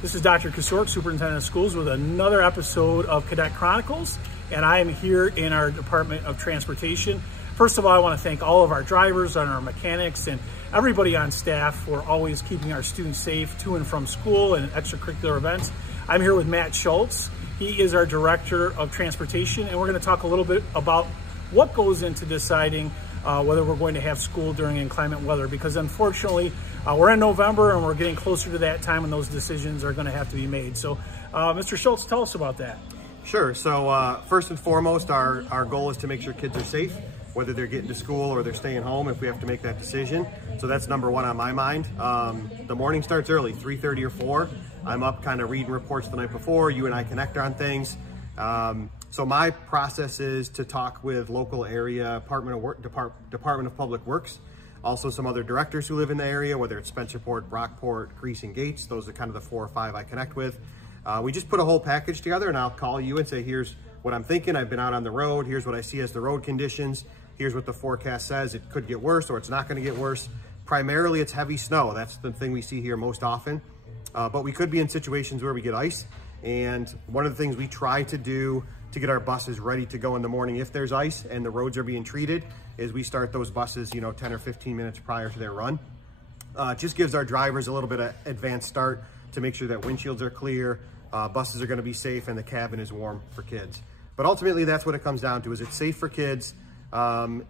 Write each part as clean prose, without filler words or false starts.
This is Dr. Kasork, Superintendent of Schools, with another episode of Cadet Chronicles, and I am here in our Department of Transportation. First of all, I want to thank all of our drivers and our mechanics and everybody on staff for always keeping our students safe to and from school and extracurricular events. I'm here with Matt Schultz. He is our Director of Transportation, and we're going to talk a little bit about what goes into deciding whether we're going to have school during inclement weather, because unfortunately we're in November and we're getting closer to that time when those decisions are going to have to be made. So Mr. Schultz, tell us about that. Sure. So first and foremost, our goal is to make sure kids are safe, whether they're getting to school or they're staying home if we have to make that decision. So that's number one on my mind. The morning starts early, 3:30 or 4. I'm up kind of reading reports the night before. You and I connect on things. So my process is to talk with local area Department of Public Works, also some other directors who live in the area, whether it's Spencerport, Brockport, Greece, and Gates. Those are kind of the 4 or 5 I connect with. We just put a whole package together, and I'll call you and say, here's what I'm thinking. I've been out on the road. Here's what I see as the road conditions. Here's what the forecast says. It could get worse or it's not going to get worse. Primarily, it's heavy snow. That's the thing we see here most often. But we could be in situations where we get ice. And one of the things we try to do to get our buses ready to go in the morning if there's ice and the roads are being treated is we start those buses, 10 or 15 minutes prior to their run. It just gives our drivers a little bit of advanced start to make sure that windshields are clear, buses are going to be safe, and the cabin is warm for kids. But ultimately, that's what it comes down to. Is it safe for kids?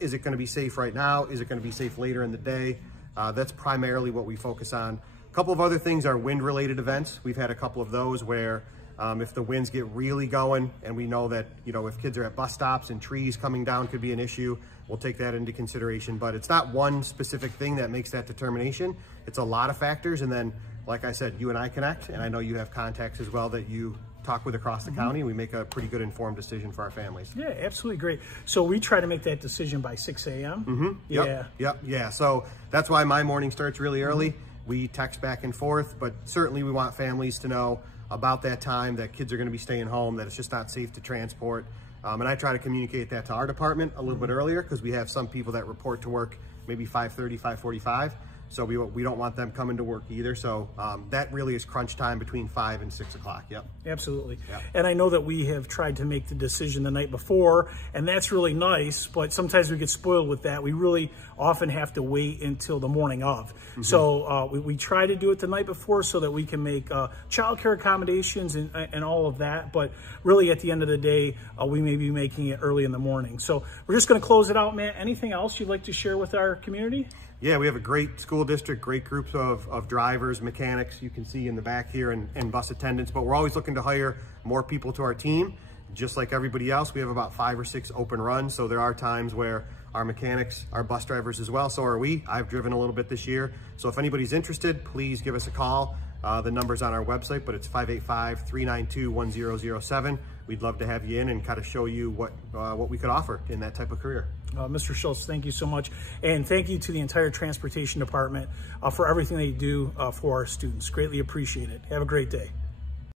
Is it going to be safe right now? Is it going to be safe later in the day? That's primarily what we focus on. A couple of other things are wind-related events. We've had a couple of those where if the winds get really going, and we know that, if kids are at bus stops and trees coming down could be an issue, we'll take that into consideration. But it's not one specific thing that makes that determination. It's a lot of factors. And then, like I said, you and I connect, and I know you have contacts as well that you talk with across the county. We make a pretty good informed decision for our families. Yeah, absolutely great. So we try to make that decision by 6 a.m. Yeah. So that's why my morning starts really early. We text back and forth, but certainly we want families to know about that time, that kids are going to be staying home, that it's just not safe to transport. And I try to communicate that to our department a little bit earlier, because we have some people that report to work maybe 5:30, 5:45. So we don't want them coming to work either. So that really is crunch time between 5 and 6 o'clock. Yep. Absolutely. Yep. And I know that we have tried to make the decision the night before, and that's really nice, but sometimes we get spoiled with that. We really often have to wait until the morning of. So we try to do it the night before so that we can make childcare accommodations and all of that. But really at the end of the day, we may be making it early in the morning. So we're just going to close it out, Matt. Anything else you'd like to share with our community? Yeah, we have a great school district, great groups of drivers, mechanics, you can see in the back here, and bus attendants, but we're always looking to hire more people to our team. Just like everybody else, we have about 5 or 6 open runs, so there are times where our mechanics are bus drivers as well, so are we. I've driven a little bit this year, so if anybody's interested, please give us a call. The number's on our website, but it's 585-392-1007. We'd love to have you in and kind of show you what we could offer in that type of career. Mr. Schultz, thank you so much. And thank you to the entire transportation department for everything they do for our students. Greatly appreciate it. Have a great day.